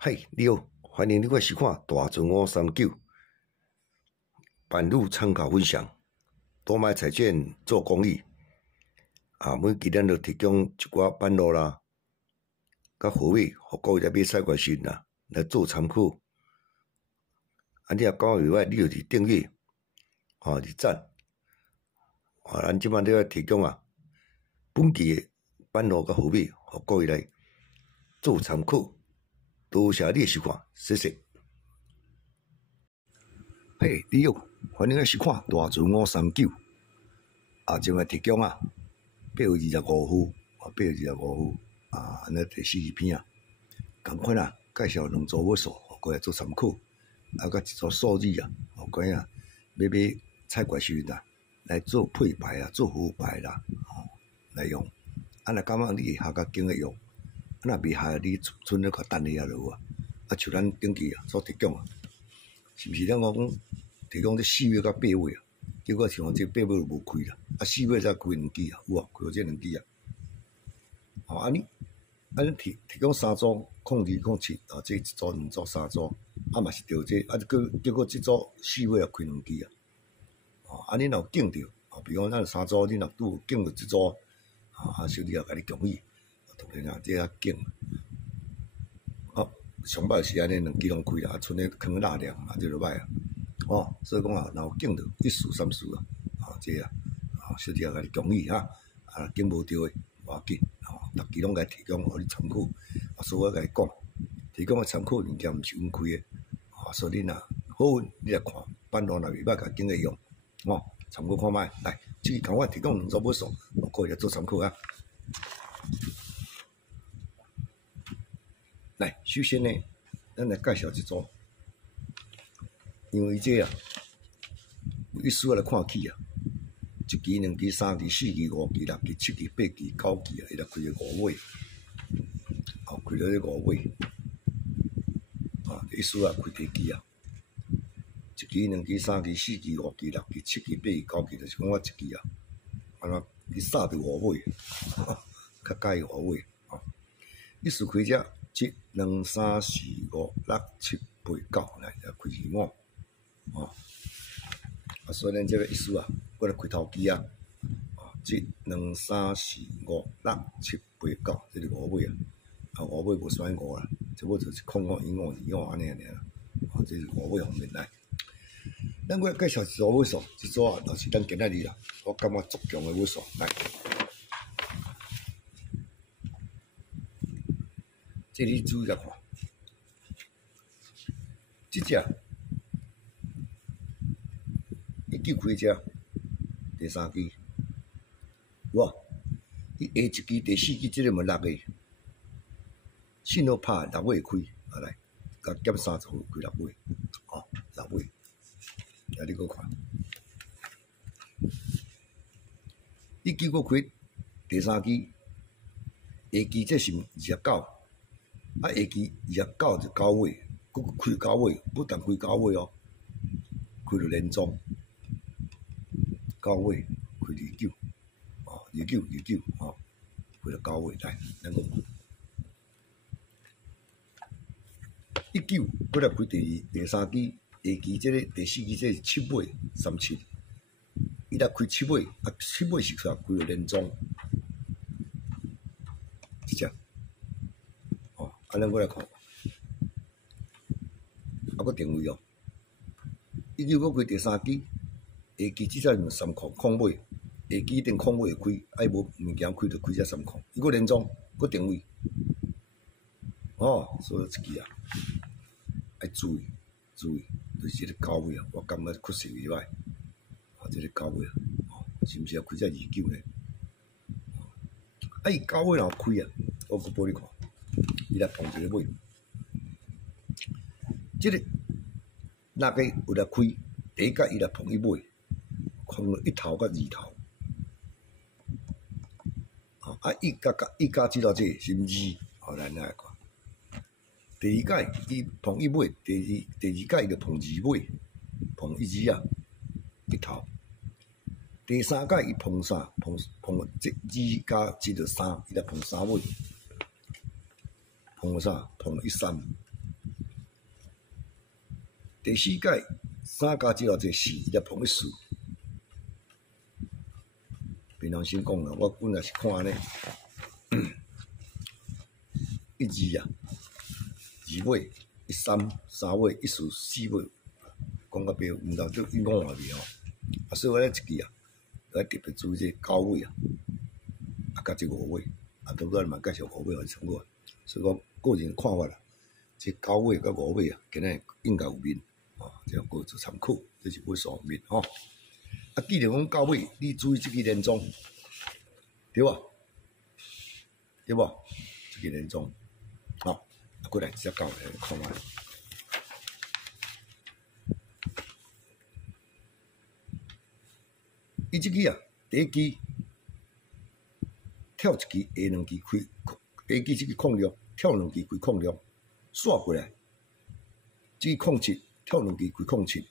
嗨，你好，欢迎你来收看大船539版路参考分享。多买彩券做公益每期咱就提供一寡版路啦，甲货尾，互各位来买彩券时啦，来做参考。你若感觉袂歹，你就是订阅，是赞。咱即摆咧提供本期的版路甲货尾，互各位来做参考。多谢你的收看，谢谢。嘿，你好，欢迎来收看大船539。今日提供8月25号，8月25号安尼第4篇同款介绍两组尾数，互各位做参考。甲一组数字互各位要买彩券时来做配牌做号牌啦，来用。若感觉你会合较经会用。若未合你剩咧较等你就好像咱顶期所提供是毋是咱讲提供这4月到8月结果像这8月就无开啦，4月才开2支有开到这2支你提供3组02、07这一组、2组、3组嘛是着这结果这组4月也开2支你若有拣着比如咱3组，你若拄拣着这组小弟也甲你建议。当然这拣上摆是安尼2支拢开啦，剩咧藏纳量这就歹所以讲若有拣着1事3事这小弟也甲你建议拣无着诶无要紧逐期拢甲你提供互你参考所以我甲你讲提供诶参考物件毋是阮开诶所以你若好运你来看版路若袂歹甲经会用参考看卖来即期共我提供2组尾数各位来做参考来，首先呢，咱来介绍一组，因为这有意思来看起1期、2期、3期、4期、5期、6期、7期、8期、9期伊来开个5尾，开到这5尾，意思开第期1期、2期、3期、4期、5期、6期、7期、8期、9期，就是讲我1期安怎你杀着5尾，较介意5尾意思开这。1、2、3、4、5、6、7、8、9，来开2满所以咱这个意思我来开头期1、2、3、4、5、6、7、8、9，这是5尾5尾无选5啦，这尾就是0、5、1、5、2、5安尼这是5尾方面来。咱我介绍一组尾数，这组就是咱今仔日我感觉足强的尾数来。这你注意来看，这只19开这第3期，伊下1期、第4期，这个嘛6个，信号拍6月开，来，甲减30分开6尾，6尾，来你搁看，19搁开第3期，下期这是29。下期29就9尾，佫开9尾，不但开9尾开到连庄9尾，开29开到9尾来，咱讲19，过来开第3期，下期这个第4期这是7尾37，伊来开7尾，7尾是开到连庄，是这。咱我来看，搁定位19搁开第3期，下期至少是3空尾，下期一定空尾会开，无物件开就开这3空，伊搁连庄，搁定位，所以这期要注意，就是这个9尾我感觉确实袂歹，这个9尾是毋是要开这29呢？伊9尾若开我搁报你看。伊来碰一个尾，这个6个有来开，第一届伊来碰1尾，碰了1头甲2头，一加知道这是2，咱来看。第二届伊碰1尾，第二届伊就碰2尾，碰1、21头。第3届伊碰啥？碰这2加1就3，伊来碰3尾。碰啥？碰1、3，第四届3加0这4，伊才碰去4。平常心讲啦，我本来是看安尼，1、2啊，2尾、1、3、3尾、1四、4尾，讲到袂毋当就5换袂吼。啊，所以我咧一支啊，要特别注意这9尾啊，甲这5尾，拄仔嘛介绍5尾互你参考。所以讲个人看法啦，这9尾甲5尾啊，今日应该有面，这样个做参考，这是尾数面吼。啊，既然讲9尾，你注意这支连庄，对吧？对吧？这支连庄，啊，过来只9来看卖。伊即支啊，第一支跳一支，下2支开，第一支即支06，跳2支开06，煞过来，即支07，跳2支开07。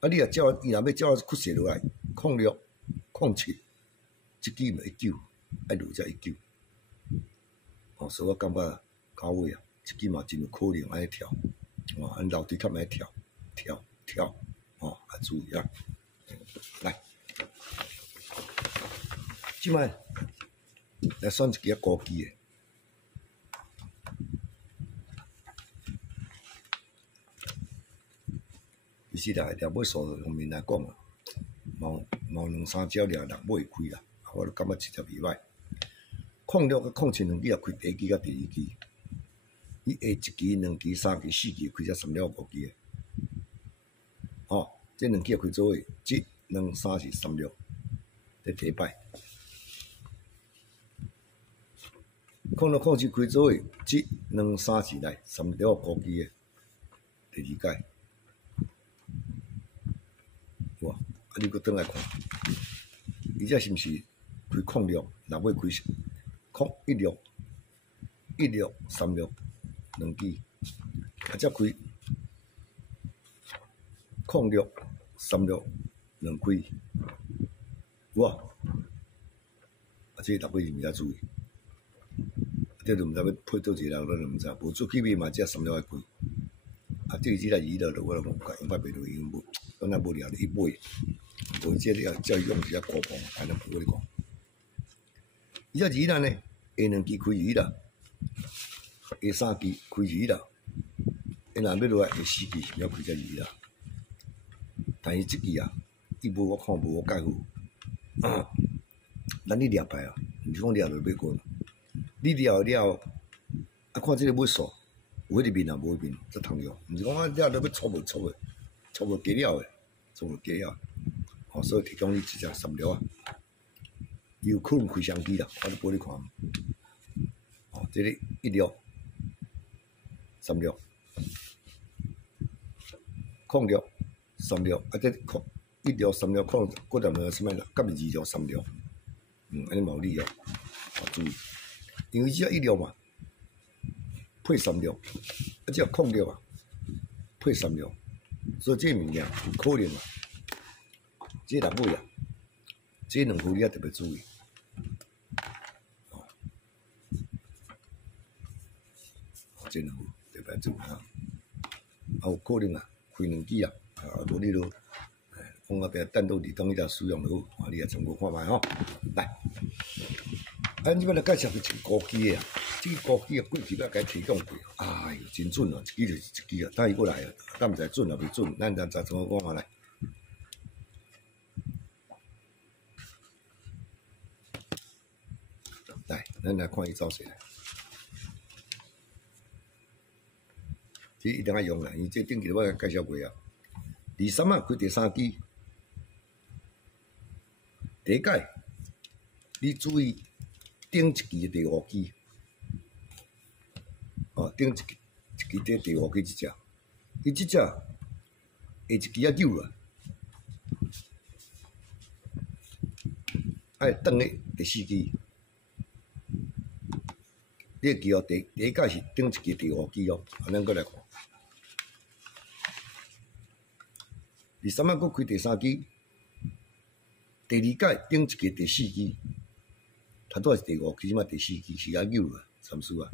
啊，你若照伊若要照屈势落来，06、07，即支嘛19，爱落才19。所以我感觉9尾啊，即支嘛真有可能安尼跳，按楼梯较安尼跳，啊注意啊，来。即摆来选一支高机的，其实啦，掠尾数方面来讲啊，毛2、3只掠6尾开啦，我就感觉直接袂歹。06甲07两支也开第一支甲第二支，伊下1支、2支、3支、4支开才3了5支的，这2支也开做伙，1、2、3、4、3、6，这第一摆。06、07开做伙1、2、3、4来3了5支的第2届。哇！啊，你搁转来看，伊这是毋是开06，6尾开16、36两支，啊，才开06、36两开，有啊？啊，这6尾是毋知注意，这就毋知要配倒一个人，咱就毋知，无做起码嘛，只3了爱开。啊，这只来移落落，我就讲用法袂落，因无，咱无掠伊尾，无这了照伊用一下高磅，安尼我你讲。伊只鱼啦呢，下2支开鱼啦，下3支开鱼啦，若要落来下4支是要开只鱼啦。但是即支啊，伊无我看无我介好，咱你掠牌啊，毋是讲掠落要滚，你掠了，啊看即个尾数。有迄个面啊，无面则通用，毋是讲了要搓无加了诶，搓无加了。所以提供你一只3了啊，有可能开双机啦，我就拨你看。这个1了、3了、06、3了，啊，这1了、3了，可能过点了什么啦，甲2了、3了，安尼嘛有理哦，注意，因为只1了嘛。配3了，啊，只06啊，配3了，所以这物件有可能啊，这6尾啊，这2副你也特别注意，这2副特别注意啊，有可能啊，开2支啊，无你就讲那边等到2档伊才使用就好，你也参考看卖吼，来。咱即摆来介绍一个高机啊，这个高机啊，过去甲提供过，哎呦，真准哦，一支就是一支啊，等伊过来啊，敢毋知准啊袂准，咱再怎么讲下来。来，咱来看伊走势来，这一定要用啦，因为这顶期我介绍过啊。23啊，开第3支，第一届，你注意。顶一期的第5支，顶一期第5支即只，伊即只下一支啊扭啊，爱转去第4支，你记哦，第一届是顶一期第5支哦，咱过来看，第3啊，佫开第3支，第2届顶一期第4支。他拄是第5期，即嘛第4期是啊扭啊，参数啊，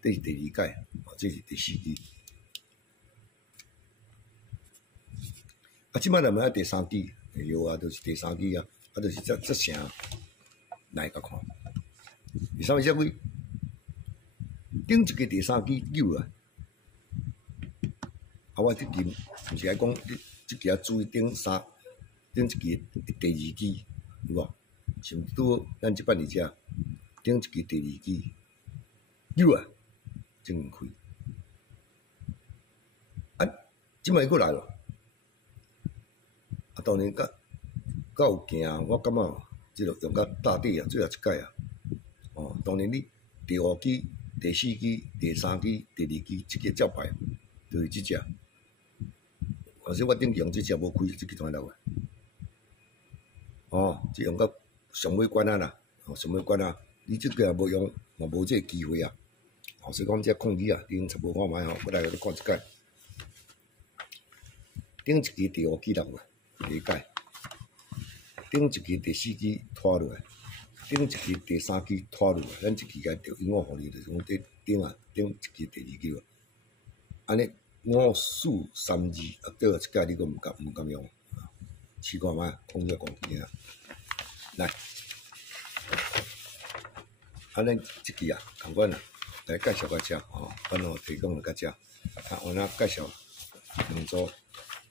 这是第2届，这是第4期。即摆若问第三季，有啊，就是第三季啊，就是这城来甲看。为啥物遮贵？顶一个第三季有啊，我即期毋是爱讲，即期啊注意顶一期第二季，有无？像拄咱即摆伫遮，顶一期第二季有啊，真开。啊，即摆又来咯。啊，当然甲有行，我感觉即落用甲大底啊，最后一届啊。哦，当然你第五期、第四期、第三期、第二期，即个照排，就是即只。而且我顶期用即只无开，即个转落来。哦，即用到上尾关啊啦，上尾关啊，你即个也无用，嘛无即个机会啊。哦，所以讲这控制啊，恁差不多看卖吼，我来甲你看一届。顶一期第五期落来，第一届；顶一期第四期拖落来，顶一期第三期拖落来，咱即期该着永远互你，就是讲顶啊，顶一期第二期啊，安尼5、4、3、2，啊，对啊，即届你阁毋敢用，试看卖，控制讲听啊，来，安尼即期啊，同款啊，来介绍甲遮吼，咱吼提供甲遮，啊，我若介绍两组。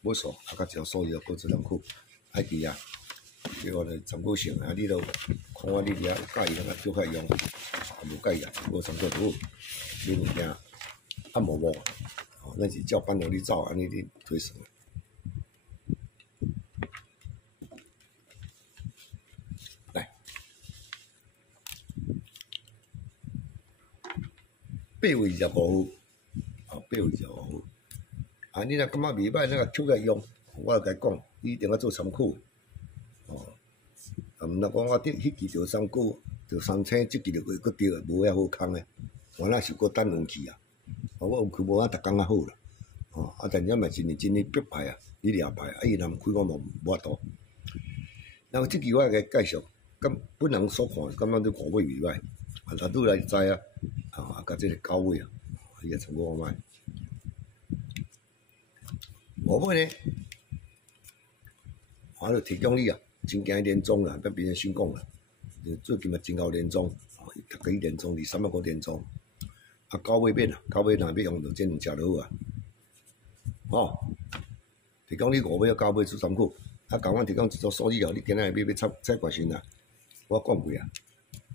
尾数啊，甲一条数字啊，各自参考。爱记啊，即个咧参考性啊，你都看我你伫遐介意，咱啊叫开用，啊无介意啊，无参考就好。你物件啊无，哦，咱是照班路你走，安尼你推算。来，8月25号，哦，8月25号。啊，你若感觉袂歹，咱个抽来用，我甲你讲，你一定要做参考。哦，啊，毋若讲我迄期着参考，着3千，即期着佫着，无遐好空诶。我若是佫等运气啊，我运气无啊，逐工较好啦。哦，啊，但是嘛真哩逼牌啊，你掠牌，啊，伊若毋开我无法度。然后即期我甲介绍，咁本人所看，感觉你5尾袂歹，啊，若拄来知啊，啊，甲即个9尾啊，伊个参考看卖。5尾呢，我就提供你啊，真惊年终啦，甲别人先讲啦。最近嘛真够年终，逐个年终，2、3万个年终。啊，9尾免啊，9尾若要用到这两只就好啊。哦，提供你5尾到9尾做参考。啊，甲我提供一组数字后，你今仔日要采关心啦。我讲过啊，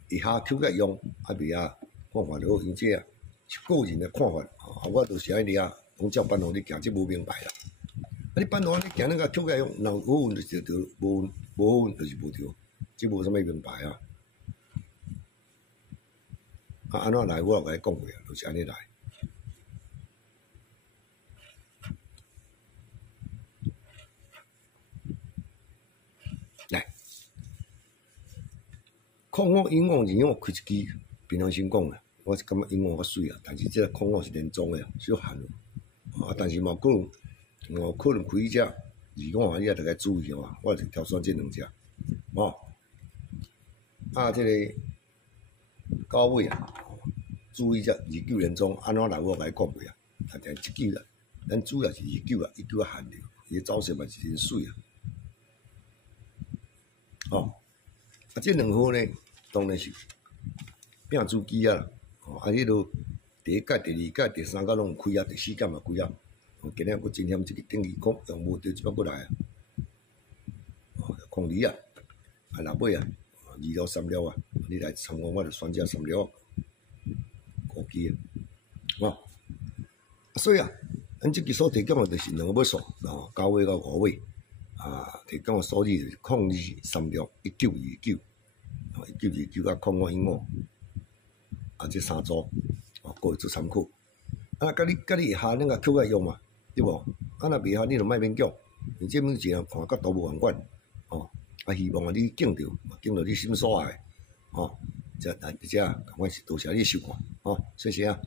以下口甲用，啊袂啊看法就好，因这啊是个人的看法。啊，我就是安尼啊，拢照班路你行，即无明白啦。啊！你班路你行那个口甲用，若有好运就着，无好运就是无着，即无啥物明白啊！啊，安怎来？我有甲你讲过啊，就是安尼来。来，空空英王是因为开一支，平常心讲啦，我是感觉英王较水啊，但是即个空空是连装诶，小限啊，但是嘛可能。哦，可能开只2款，你也着该注意哦。我就挑选这两只，哦。啊，这个高位啊，注意只29年中安怎来，我甲你讲过啊。啊，但即季啦，咱主要是19啊，19啊限着，伊个走势嘛是真水啊。哦，啊，这两号呢，当然是拼主机啊。哦，啊，迄落第一届、第二届、第三届拢有开啊，第4届嘛开啊。今日我真嫌即个等于讲用无着，即摆过来啊！哦，控制啊，啊若尾啊，2了3了啊，你来参观我着选这3了5支啊，哦，所以啊，咱即个所提供的就是两个尾数啊，9尾到5尾啊，提供的数字就是02361929，啊1929甲0515，啊这3组啊，各位做参考。啊，甲你下那个口甲用嘛？对无？啊，若袂晓，你就莫勉强。你这物事啊，看角度无共款，哦。啊，希望你敬着，敬着你心所爱，哦。这赶快是多谢你收看，哦，谢谢啊。